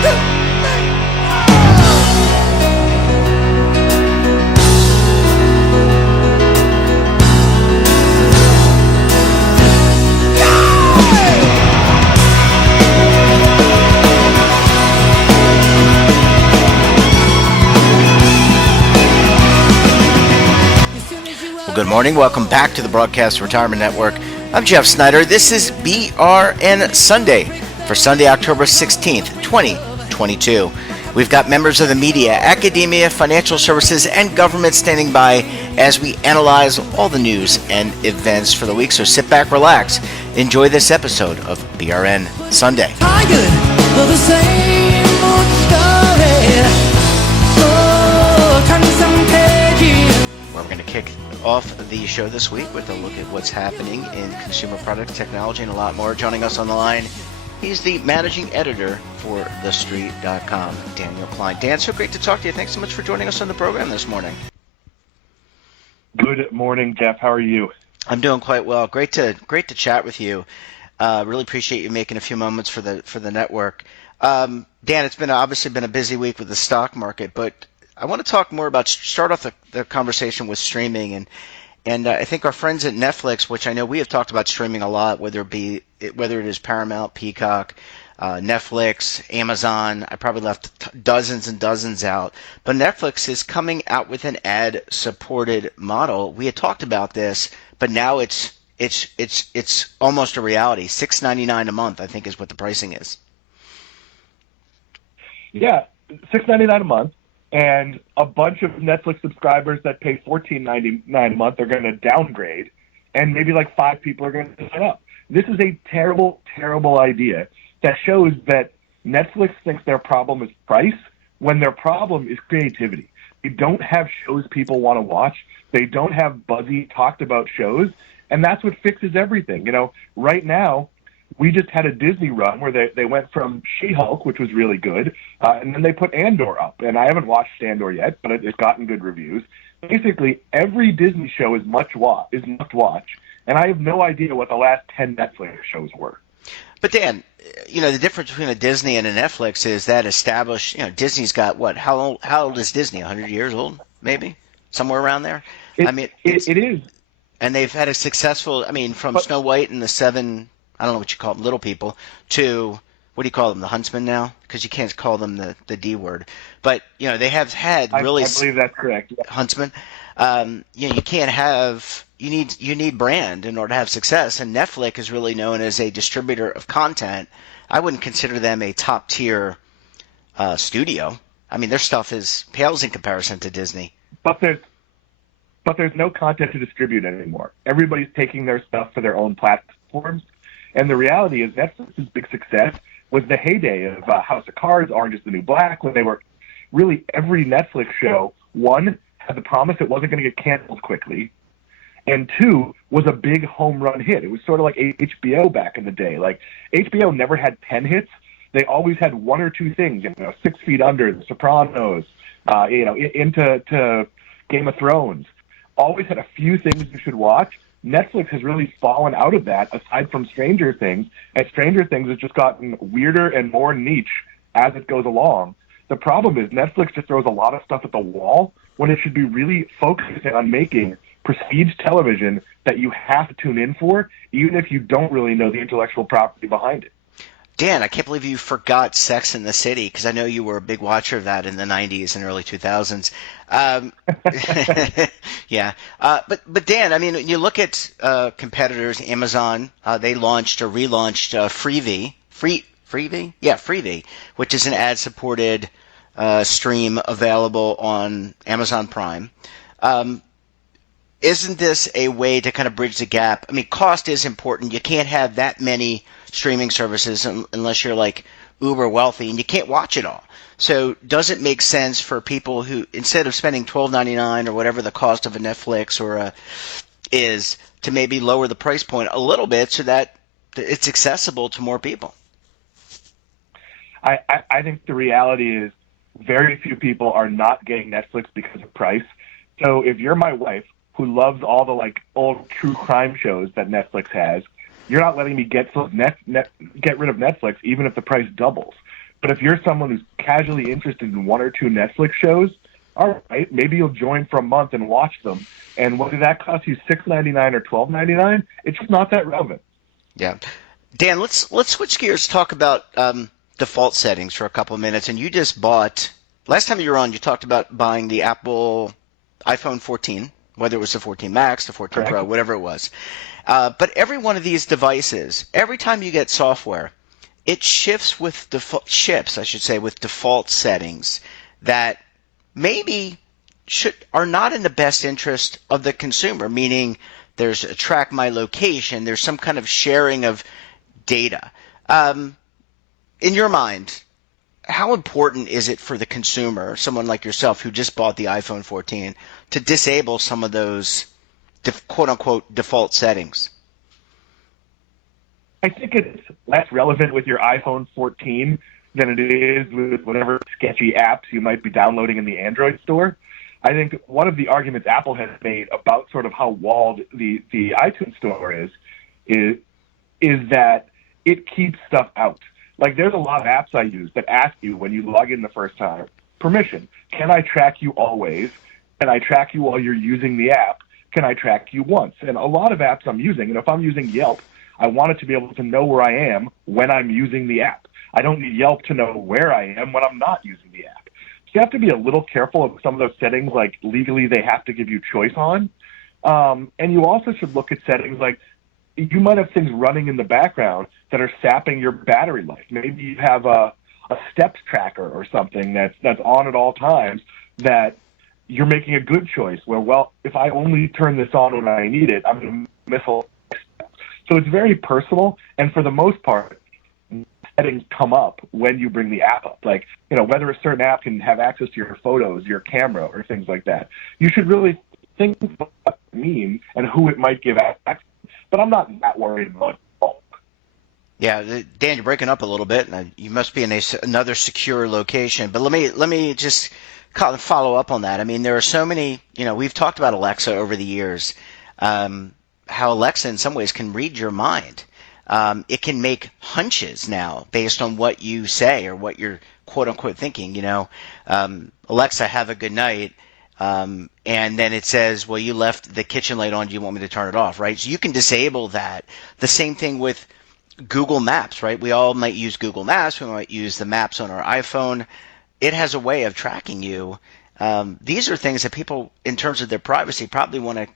Good morning. Welcome back to the Broadcast Retirement Network. I'm Jeff Snyder. This is BRN Sunday for Sunday, October 16th, 2022. We've got members of the media, academia, financial services, and government standing by as we analyze all the news and events for the week. So sit back, relax, enjoy this episode of BRN Sunday. We're going to kick off the show this week with a look at what's happening in consumer product technology and a lot more. Joining us on the line, he's the managing editor for TheStreet.com, Daniel Kline. Dan, so great to talk to you. Thanks so much for joining us on the program this morning. Good morning, Jeff. How are you? I'm doing quite well. Great to chat with you. Really appreciate you making a few moments for the network. Dan, it's obviously been a busy week with the stock market, but I want to talk more about, start off the conversation with streaming, and I think our friends at Netflix, which I know we have talked about streaming a lot, whether it is Paramount, Peacock, Netflix, Amazon. I probably left dozens and dozens out, but Netflix is coming out with an ad-supported model. We had talked about this, but now it's almost a reality. $6.99 a month, I think, is what the pricing is. Yeah, $6.99 a month. And a bunch of Netflix subscribers that pay $14.99 a month are going to downgrade, and maybe like 5 people are going to sign up. This is a terrible, terrible idea that shows that Netflix thinks their problem is price when their problem is creativity. They don't have shows people want to watch. They don't have buzzy, talked about shows, and that's what fixes everything. You know, right now, we just had a Disney run where they went from She-Hulk, which was really good, and then they put Andor up. And I haven't watched Andor yet, but it's gotten good reviews. Basically, every Disney show is must watch, and I have no idea what the last 10 Netflix shows were. But Dan, you know, the difference between a Disney and a Netflix is that established, you know, Disney's got what? How old is Disney? 100 years old, maybe? Somewhere around there? It is. And they've had a successful, from Snow White and the Seven, I don't know what you call them, little people, to, what do you call them, the Huntsman now? Because you can't call them the D word. But, you know, they have had really... I believe that's correct. Yeah. Huntsman. You can't have... You need brand in order to have success, and Netflix is really known as a distributor of content. I wouldn't consider them a top-tier studio. I mean, their stuff pales in comparison to Disney. But there's no content to distribute anymore. Everybody's taking their stuff for their own platforms. And the reality is Netflix's big success was the heyday of House of Cards, Orange is the New Black, when they were really every Netflix show, one, had the promise it wasn't going to get canceled quickly, and two, was a big home run hit. It was sort of like HBO back in the day. Like, HBO never had 10 hits. They always had 1 or 2 things, 6 Feet Under, The Sopranos, into Game of Thrones. Always had a few things you should watch. Netflix has really fallen out of that, aside from Stranger Things, and Stranger Things has just gotten weirder and more niche as it goes along. The problem is Netflix just throws a lot of stuff at the wall when it should be really focusing on making prestige television that you have to tune in for, even if you don't really know the intellectual property behind it. Dan, I can't believe you forgot Sex and the City, because I know you were a big watcher of that in the 90s and early 2000s. Yeah. But Dan, I mean, you look at competitors, Amazon, they launched or relaunched Freevee, which is an ad-supported stream available on Amazon Prime. Isn't this a way to kind of bridge the gap? I mean, cost is important. You can't have that many streaming services unless you're like uber wealthy, and you can't watch it all. So does it make sense for people who, instead of spending $12.99 or whatever the cost of a Netflix or is, to maybe lower the price point a little bit so that it's accessible to more people? I think the reality is very few people are not getting Netflix because of price. So if you're my wife, who loves all the old true crime shows that Netflix has, you're not letting me get rid of Netflix even if the price doubles. But if you're someone who's casually interested in one or two Netflix shows, all right, maybe you'll join for a month and watch them. And whether that costs you $6.99 or $12.99, it's just not that relevant. Yeah. Dan, let's switch gears, talk about default settings for a couple of minutes. And you just bought, last time you were on, you talked about buying the Apple iPhone 14, whether it was the 14 Max, the 14 Correct. Pro, whatever it was. But every one of these devices, every time you get software, it shifts with with default settings that maybe are not in the best interest of the consumer, meaning there's a track my location, there's some kind of sharing of data. In your mind, how important is it for the consumer, someone like yourself who just bought the iPhone 14, to disable some of those quote-unquote default settings? I think it's less relevant with your iPhone 14 than it is with whatever sketchy apps you might be downloading in the Android store. I think one of the arguments Apple has made about sort of how walled the iTunes store is that it keeps stuff out. Like, there's a lot of apps I use that ask you when you log in the first time, permission. Can I track you always? Can I track you while you're using the app? Can I track you once? And a lot of apps I'm using, and if I'm using Yelp, I want it to be able to know where I am when I'm using the app. I don't need Yelp to know where I am when I'm not using the app. So you have to be a little careful of some of those settings, like legally they have to give you choice on. And you also should look at settings like you might have things running in the background that are sapping your battery life. Maybe you have a steps tracker or something that's on at all times that you're making a good choice where, well, if I only turn this on when I need it, I'm going to miss a. So it's very personal, and for the most part, settings come up when you bring the app up. Like, whether a certain app can have access to your photos, your camera, or things like that. You should really think about what it means and who it might give access. But I'm not that worried about it. Yeah, Dan, you're breaking up a little bit. You must be in another secure location. But let me just kind of follow up on that. I mean, there are so many. We've talked about Alexa over the years. How Alexa in some ways can read your mind. It can make hunches now based on what you say or what you're quote unquote thinking. Alexa, have a good night. And then it says, well, you left the kitchen light on. Do you want me to turn it off? Right. So you can disable that. The same thing with Google Maps, right? We all might use Google Maps. We might use the maps on our iPhone. It has a way of tracking you. These are things that people, in terms of their privacy, probably want to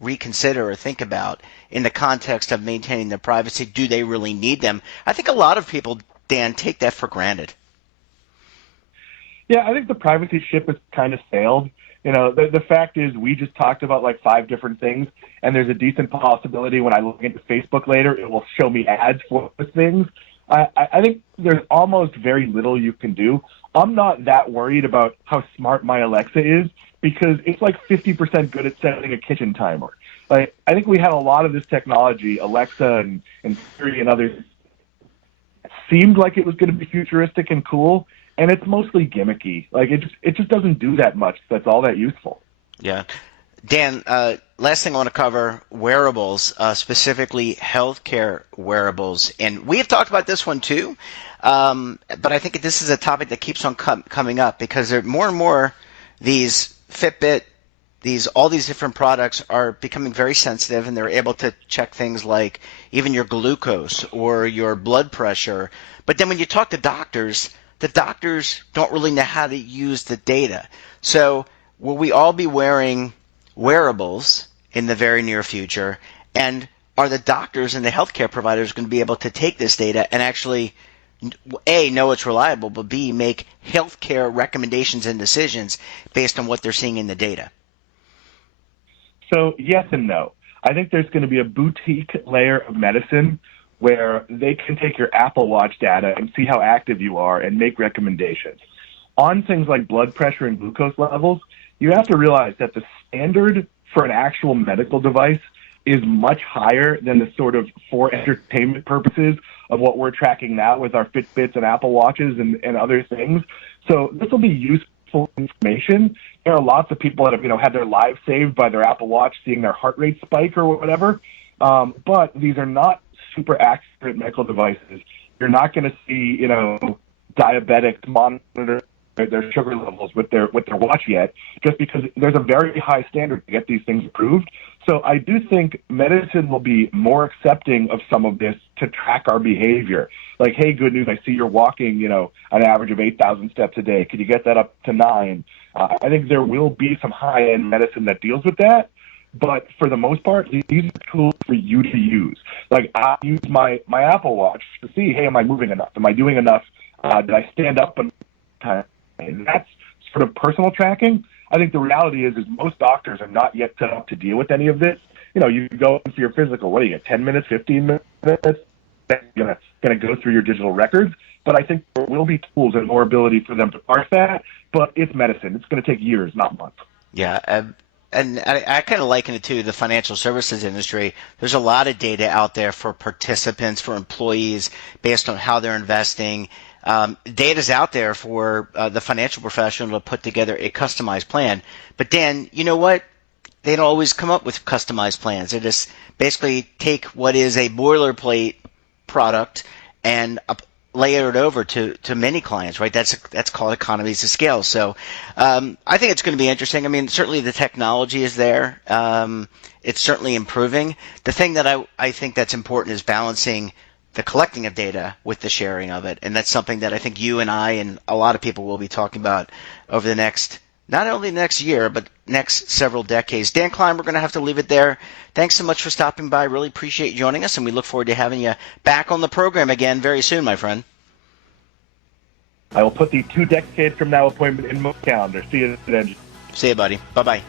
reconsider or think about in the context of maintaining their privacy. Do they really need them? I think a lot of people, Dan, take that for granted. Yeah, I think the privacy ship has kind of sailed. The fact is we just talked about like 5 different things, and there's a decent possibility when I look into Facebook later, it will show me ads for those things. I think there's almost very little you can do. I'm not that worried about how smart my Alexa is because it's like 50% good at setting a kitchen timer. Like, I think we had a lot of this technology, Alexa and Siri and others, seemed like it was going to be futuristic and cool, and it's mostly gimmicky. Like, it just doesn't do that much that's all that useful. Yeah. Dan, last thing I want to cover, wearables, specifically healthcare wearables. And we have talked about this one too, but I think this is a topic that keeps on coming up because there more and more these Fitbit, all these different products are becoming very sensitive, and they're able to check things like even your glucose or your blood pressure. But then when you talk to doctors, the doctors don't really know how to use the data. So will we all be wearing wearables in the very near future? And are the doctors and the healthcare providers going to be able to take this data and actually, A, know it's reliable, but B, make healthcare recommendations and decisions based on what they're seeing in the data? So yes and no. I think there's going to be a boutique layer of medicine where they can take your Apple Watch data and see how active you are and make recommendations. On things like blood pressure and glucose levels, you have to realize that the standard for an actual medical device is much higher than the sort of for entertainment purposes of what we're tracking now with our Fitbits and Apple Watches and other things. So this will be useful information. There are lots of people that have, had their lives saved by their Apple Watch, seeing their heart rate spike or whatever. But these are not super accurate medical devices. You're not going to see, diabetics monitor their sugar levels with their watch yet, just because there's a very high standard to get these things approved. So I do think medicine will be more accepting of some of this to track our behavior. Like, hey, good news, I see you're walking, an average of 8,000 steps a day. Could you get that up to 9? I think there will be some high-end medicine that deals with that. But for the most part, these are tools for you to use. Like, I use my Apple Watch to see, hey, am I moving enough? Am I doing enough? Did I stand up in time? And that's sort of personal tracking. I think the reality is most doctors are not yet set up to deal with any of this. You go for your physical, what do you get, 10 minutes, 15 minutes? You're going to go through your digital records. But I think there will be tools and more ability for them to parse that. But it's medicine. It's going to take years, not months. Yeah, and I kind of liken it to the financial services industry. There's a lot of data out there for participants, for employees, based on how they're investing. Data's out there for the financial professional to put together a customized plan. But Dan, you know what? They don't always come up with customized plans. They just basically take what is a boilerplate product and layer it over to many clients, right? That's called economies of scale. So I think it's going to be interesting. I mean, certainly the technology is there. It's certainly improving. The thing that I think that's important is balancing the collecting of data with the sharing of it. And that's something that I think you and I and a lot of people will be talking about over the next, not only next year, but next several decades. Dan Kline, we're going to have to leave it there. Thanks so much for stopping by. Really appreciate you joining us, and we look forward to having you back on the program again very soon, my friend. I will put the 2 decades from now appointment in my calendar. See you then. See you, buddy. Bye-bye.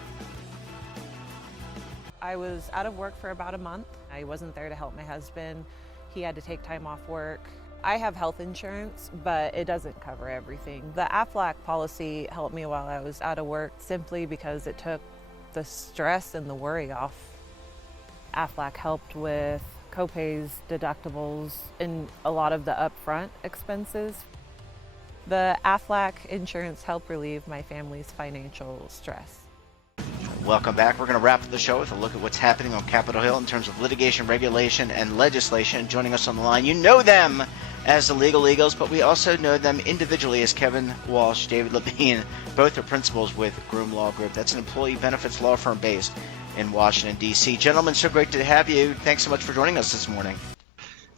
I was out of work for about a month. I wasn't there to help my husband. He had to take time off work. I have health insurance, but it doesn't cover everything. The Aflac policy helped me while I was out of work simply because it took the stress and the worry off. Aflac helped with copays, deductibles, and a lot of the upfront expenses. The Aflac insurance helped relieve my family's financial stress. Welcome back. We're going to wrap up the show with a look at what's happening on Capitol Hill in terms of litigation, regulation, and legislation. Joining us on the line, you know them as the Legal Eagles, but we also know them individually as Kevin Walsh, David Levin. Both are principals with Groom Law Group. That's an employee benefits law firm based in Washington, D.C. Gentlemen, so great to have you. Thanks so much for joining us this morning.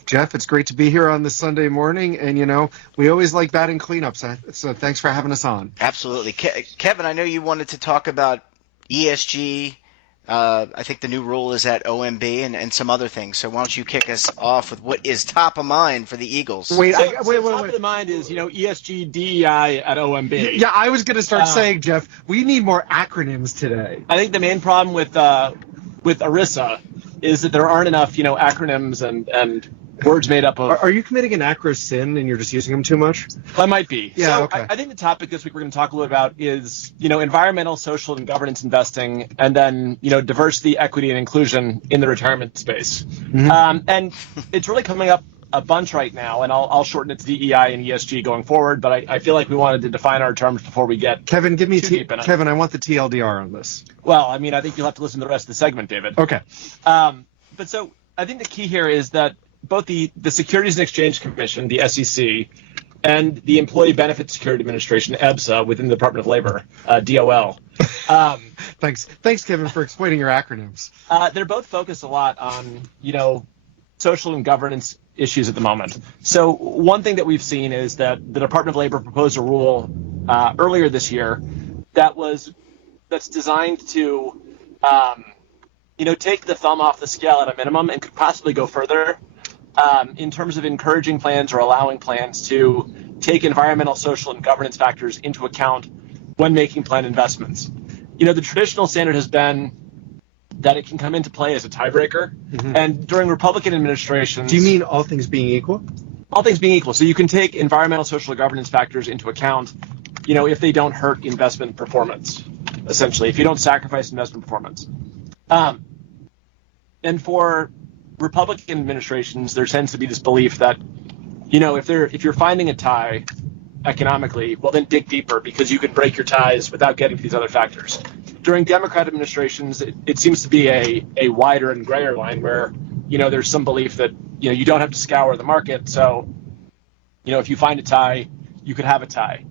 Jeff, it's great to be here on this Sunday morning, and we always like batting cleanups, so thanks for having us on. Absolutely. Kevin, I know you wanted to talk about ESG. I think the new rule is at OMB and some other things. So why don't you kick us off with what is top of mind for the Eagles? Wait. Top of the mind is, ESG, DEI at OMB. Yeah, I was going to start saying, Jeff, we need more acronyms today. I think the main problem with ERISA is that there aren't enough, acronyms and words made up of. Are you committing an acro sin and you're just using them too much? I might be. Yeah, so okay. I think the topic this week we're going to talk a little about is, environmental, social, and governance investing, and then, diversity, equity, and inclusion in the retirement space. Mm-hmm. And it's really coming up a bunch right now, and I'll shorten it to DEI and ESG going forward, but I feel like we wanted to define our terms before we get Kevin, give me deep in it. Kevin, I want the TLDR on this. Well, I think you'll have to listen to the rest of the segment, David. Okay. But so I think the key here is that both the Securities and Exchange Commission, the SEC, and the Employee Benefit Security Administration, EBSA, within the Department of Labor, DOL. Thanks, Kevin, for explaining your acronyms. They're both focused a lot on, social and governance issues at the moment. So one thing that we've seen is that the Department of Labor proposed a rule earlier this year that's designed to, take the thumb off the scale at a minimum and could possibly go further in terms of encouraging plans or allowing plans to take environmental, social, and governance factors into account when making plan investments. The traditional standard has been that it can come into play as a tiebreaker. Mm-hmm. And during Republican administrations... Do you mean all things being equal? All things being equal. So you can take environmental, social, and governance factors into account, if they don't hurt investment performance, essentially, if you don't sacrifice investment performance. And for Republican administrations, there tends to be this belief that, if you're finding a tie economically, well, then dig deeper because you can break your ties without getting to these other factors. During Democrat administrations, it seems to be a wider and grayer line where, there's some belief that, you don't have to scour the market. So, if you find a tie, you could have a tie.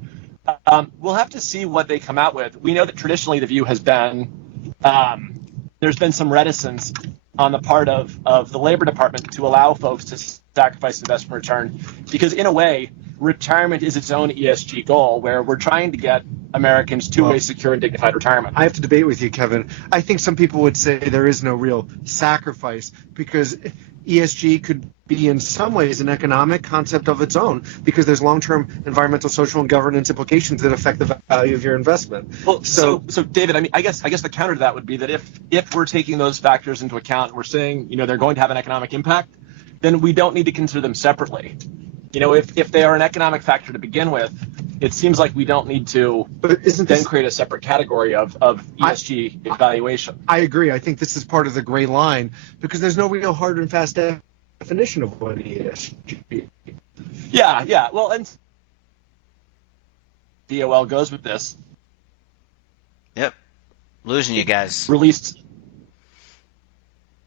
We'll have to see what they come out with. We know that traditionally the view has been there's been some reticence on the part of the Labor Department to allow folks to sacrifice investment return, because in a way, retirement is its own ESG goal, where we're trying to get Americans to a secure and dignified retirement. I have to debate with you, Kevin. I think some people would say there is no real sacrifice, because ESG could be in some ways an economic concept of its own, because there's long-term environmental, social, and governance implications that affect the value of your investment. Well, so David, I guess the counter to that would be that if we're taking those factors into account, we're saying they're going to have an economic impact, then we don't need to consider them separately. If they are an economic factor to begin with, it seems like we don't need to then create a separate category of ESG evaluation. I agree. I think this is part of the gray line, because there's no real hard and fast definition of what ESG. Yeah. Well, and DOL goes with this. Yep. Losing you guys.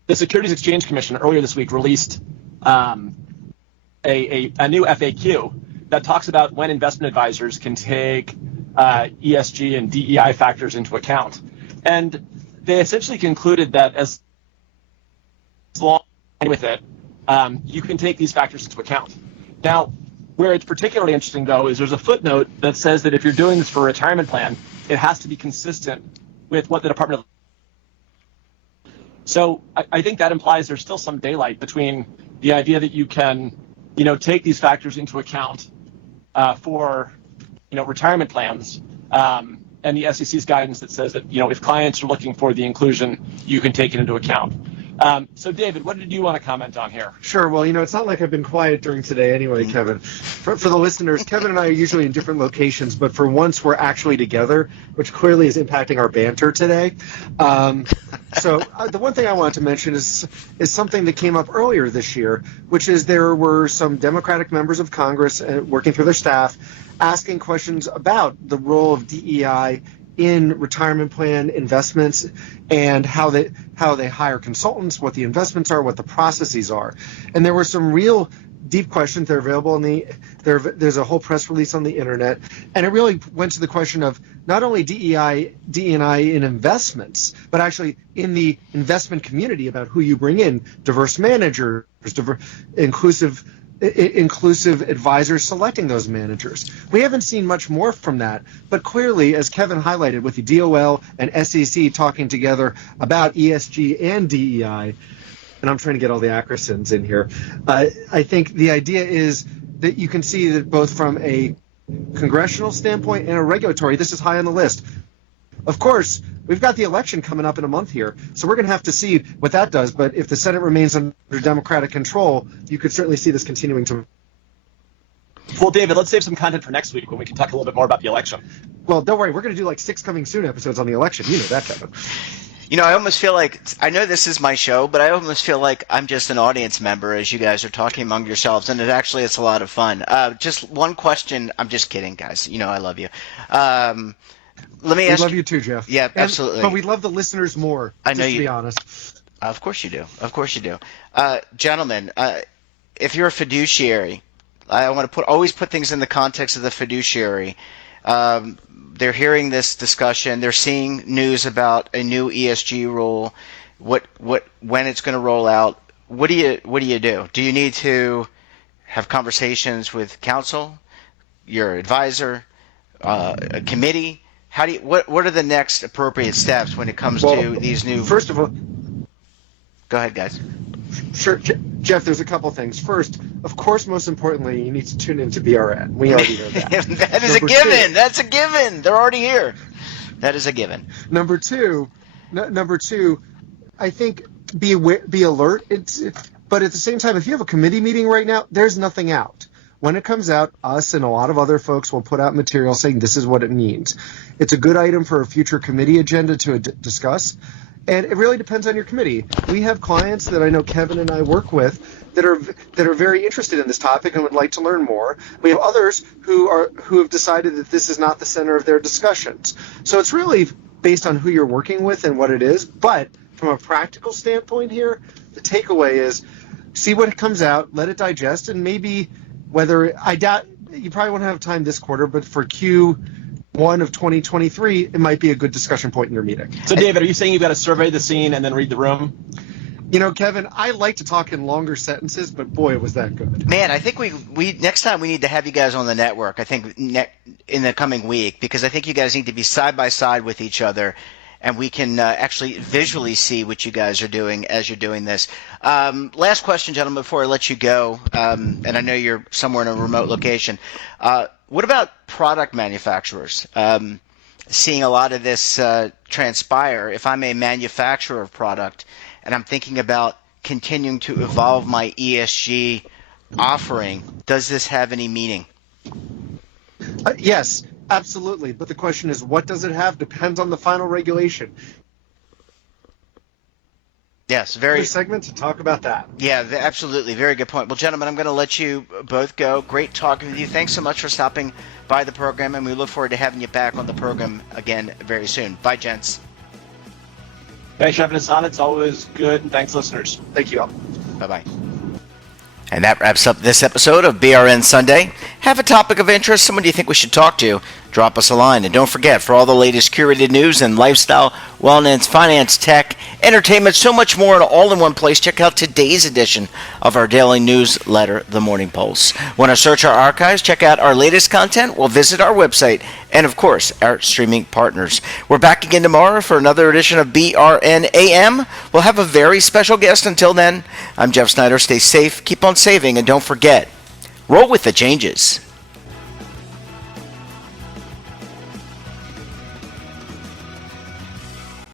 The Securities Exchange Commission earlier this week released a new FAQ that talks about when investment advisors can take ESG and DEI factors into account. And they essentially concluded that as long with it, you can take these factors into account. Now, where it's particularly interesting, though, is there's a footnote that says that if you're doing this for a retirement plan, it has to be consistent with what the Department of. So I think that implies there's still some daylight between the idea that you can, take these factors into account for, retirement plans, and the SEC's guidance that says that, if clients are looking for the inclusion, you can take it into account. So, David, what did you want to comment on here? Sure. Well, it's not like I've been quiet during today anyway, Kevin. For the listeners, Kevin and I are usually in different locations, but for once we're actually together, which clearly is impacting our banter today. So the one thing I wanted to mention is something that came up earlier this year, which is there were some Democratic members of Congress working through their staff asking questions about the role of DEI in retirement plan investments and how they hire consultants, what the investments are, what the processes are. And there were some real deep questions. They're available there's a whole press release on the internet. And it really went to the question of not only DEI in investments, but actually in the investment community about who you bring in, diverse managers, inclusive advisors selecting those managers. We haven't seen much more from that, but clearly, as Kevin highlighted, with the DOL and SEC talking together about ESG and DEI, and I'm trying to get all the acronyms in here, I think the idea is that you can see that both from a congressional standpoint and a regulatory, this is high on the list. Of course, we've got the election coming up in a month here, so we're going to have to see what that does. But if the Senate remains under Democratic control, you could certainly see this continuing to. Well, David, let's save some content for next week when we can talk a little bit more about the election. Well, don't worry. We're going to do like 6 coming soon episodes on the election. You know that, Kevin. I almost feel like, I know this is my show, but I almost feel like I'm just an audience member as you guys are talking among yourselves, and it's a lot of fun. Just one question. I'm just kidding, guys. I love you. Let me ask. We love you too, Jeff. Yeah, absolutely. But we love the listeners more. I know just you. To be honest. Of course you do. Gentlemen, if you're a fiduciary, I want to always put things in the context of the fiduciary. They're hearing this discussion. They're seeing news about a new ESG rule. When it's going to roll out? What do you do? Do you need to have conversations with counsel, your advisor, a committee? What are the next appropriate steps when it comes to these new? First of all, go ahead, guys. Sure, Jeff. There's a couple things. First, of course, most importantly, you need to tune into BRN. We already know that. That is a given. That's a given. They're already here. That is a given. Number two, I think be alert. But at the same time, if you have a committee meeting right now, there's nothing out. When it comes out, us and a lot of other folks will put out material saying this is what it means. It's a good item for a future committee agenda to discuss, and it really depends on your committee. We have clients that I know Kevin and I work with that are very interested in this topic and would like to learn more. We have others who have decided that this is not the center of their discussions. So it's really based on who you're working with and what it is. But from a practical standpoint here, the takeaway is see what comes out, let it digest, and maybe. Whether I doubt you probably won't have time this quarter, but for Q1 of 2023, it might be a good discussion point in your meeting. So, David, are you saying you've got to survey the scene and then read the room? Kevin, I like to talk in longer sentences, but boy, was that good. Man, I think we next time we need to have you guys on the network. I think in the coming week, because I think you guys need to be side by side with each other, and we can actually visually see what you guys are doing as you're doing this. Last question, gentlemen, before I let you go, and I know you're somewhere in a remote location. What about product manufacturers? Seeing a lot of this transpire, if I'm a manufacturer of product and I'm thinking about continuing to evolve my ESG offering, does this have any meaning? Yes, absolutely. But the question is, what does it have? Depends on the final regulation. Yes, very. Another segment to talk about that. Yeah, absolutely. Very good point. Well, gentlemen, I'm going to let you both go. Great talking with you. Thanks so much for stopping by the program, and we look forward to having you back on the program again very soon. Bye, gents. Thanks for having us on. It's always good. And thanks, listeners. Thank you all. Bye-bye. And that wraps up this episode of BRN Sunday. Have a topic of interest, someone you think we should talk to, drop us a line. And don't forget, for all the latest curated news and lifestyle, wellness, finance, tech, entertainment, so much more, and all in one place, check out today's edition of our daily newsletter, The Morning Pulse. Want to search our archives, check out our latest content? Well, visit our website and, of course, our streaming partners. We're back again tomorrow for another edition of BRN AM. We'll have a very special guest. Until then, I'm Jeff Snyder. Stay safe, keep on saving, and don't forget, roll with the changes.